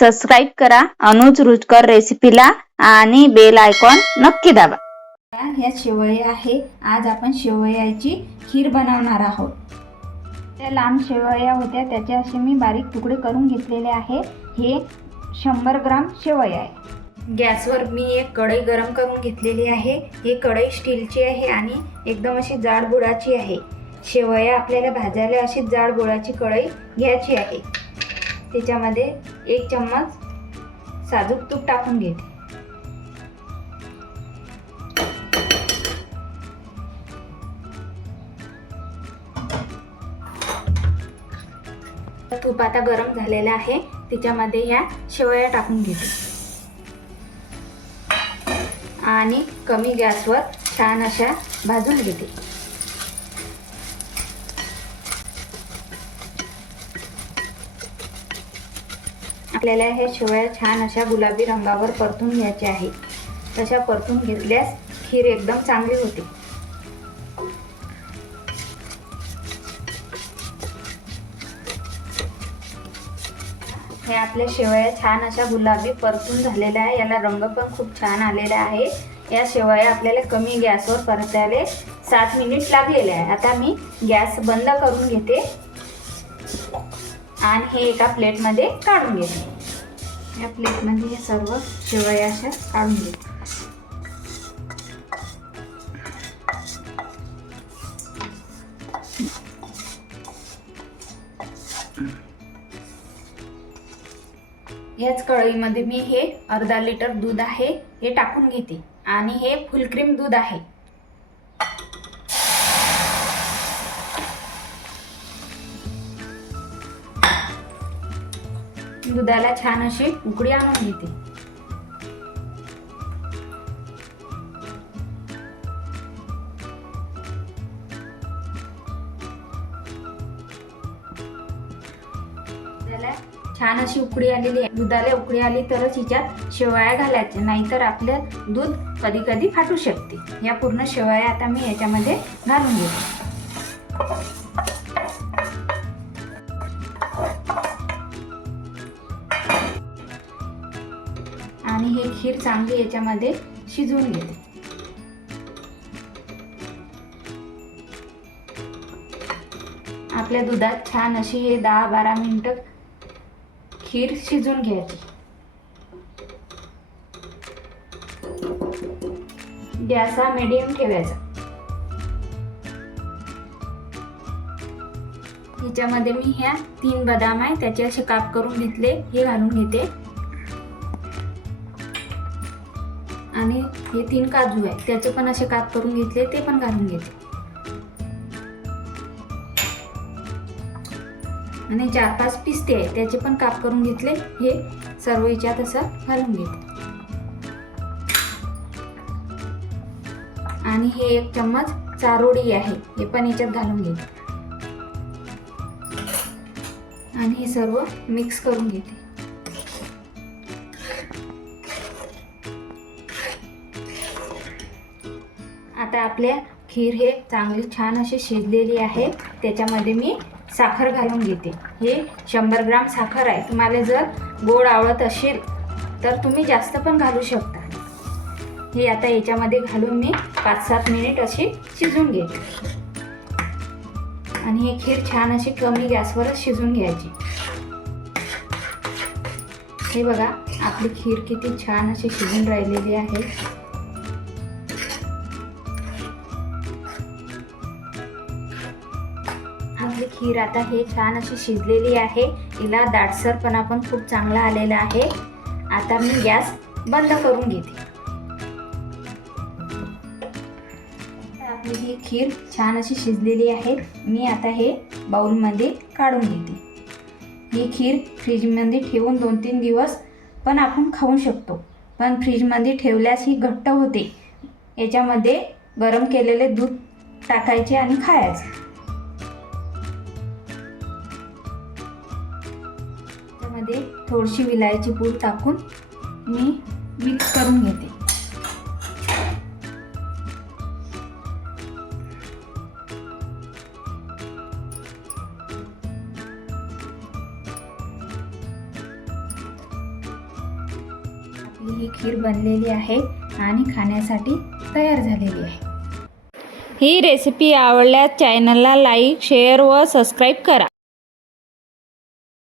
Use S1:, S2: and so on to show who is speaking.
S1: Subscribe करा. अनुज रुचकर रेसिपीला आणि बेल आयकॉन नक्की दाबा.
S2: ह्या शेवया आहे. आज आपण शेवयाची खीर बनवणार आहोत. त्या लांब शेवया होत्या. त्याचे असे मी बारीक तुकडे करून घेतलेले आहे. हे शंभर ग्राम शेवया आहे. गॅसवर मी एक कढई गरम करून घेतलेली आहे. ही कढई स्टीलची आहे आणि एकदम अशी जाड बुडाची आहे. शेवया आपल्याला भाजायला अशी जाड बुडाची कढई घ्यायची आहे. त्याच्यामध्ये एक चम्मच साजूक तूप टाकून घेते. तूप आता गरम झालेलं आहे. त्याच्यामध्ये ह्या शेवया टाकून घेते. आणि कमी गॅसवर छान अशा भाजून घेते. आपल्याला ह्या शेवया छान अशा गुलाबी रंगावर परतून घ्यायचे आहे. तशा परतून घेतल्यास खीर एकदम चांगली होते. हे आपल्या शेवया छान अशा गुलाबी परतून झालेल्या आहे. याला रंग पण खूप छान आलेला आहे. या शेवया आपल्याला कमी गॅसवर परतायला सात मिनिट लागलेले आहे. आता मी गॅस बंद करून घेते. आणि हे एका प्लेटमध्ये काढून घेते. या प्लेटमध्ये हे सर्व शेवया अशा काढून घेते. ह्याच कढईमध्ये मी हे अर्धा लिटर दूध आहे हे टाकून घेते. आणि हे फुलक्रीम दूध आहे. दुधाला छान अशी उकडी आणून घेते. छान अशी उकडी आलेली आहे. दुधाला उकळी आली तरच हिच्यात शेवाळ्या घालायच्या नाहीतर आपलं दूध कधी कधी फाटू शकते. या पूर्ण शेवाळ्या आता मी याच्यामध्ये घालून घेते. खीर चांगली याच्यामध्ये शिजवून घेते. आपल्या दुधात छान अशी हे दहा बारा मिनटं खीर शिजून घ्यायची. गॅस हा मिडियम ठेवायचा. हिच्यामध्ये मी ह्या तीन बदाम आहे त्याचे असे काप करून घेतले हे घालून घेते. आणि हे तीन काजू आहे त्याचे पण असे काप करून घेतले ते पण घालून घेते. आणि चार पाच पिस्ते आहेत. त्याचे पण काप करून घेतले. हे सर्व याच्यात असं घालून घेते. आणि हे एक चम्मच चारोळी आहे. हे पण याच्यात घालून घेते. आणि हे सर्व मिक्स करून घेते. आता आपल्या खीर हे चांगली छान अशी शिजलेली आहे. त्याच्यामध्ये मी साखर घालून घेते. हे शंभर ग्राम साखर आहे. तुम्हाला जर गोड आवडत असेल तर तुम्ही जास्त पण घालू शकता. हे आता याच्यामध्ये घालून मी पाच सात मिनिट अशी शिजून घेते. आणि हे खीर छान अशी कमी गॅसवरच शिजून घ्यायची. हे बघा आपली खीर किती छान अशी शिजून राहिलेली आहे. आपली खीर आता हे छान अशी शिजलेली आहे. हिला दाटसरपणा पण खूप चांगला आलेला आहे. आता मी गॅस बंद करून घेते. आपली ही खीर छान अशी शिजलेली आहे. मी आता हे बाउलमध्ये काढून घेते. ही खीर फ्रीजमध्ये ठेवून दोन तीन दिवस पण आपण खाऊ शकतो. पण फ्रीजमध्ये ठेवल्यास ही घट्ट होते. याच्यामध्ये गरम केलेले दूध टाकायचे आणि खायचे. त्यामध्ये थोडीशी विलायची पूड टाकून मी मिक्स करून घेते. आपली ही खीर बनलेली आहे आणि खाण्यासाठी तयार झालेली आहे.
S1: ही रेसिपी आवडल्यास चॅनलला लाईक शेअर व सबस्क्राईब करा.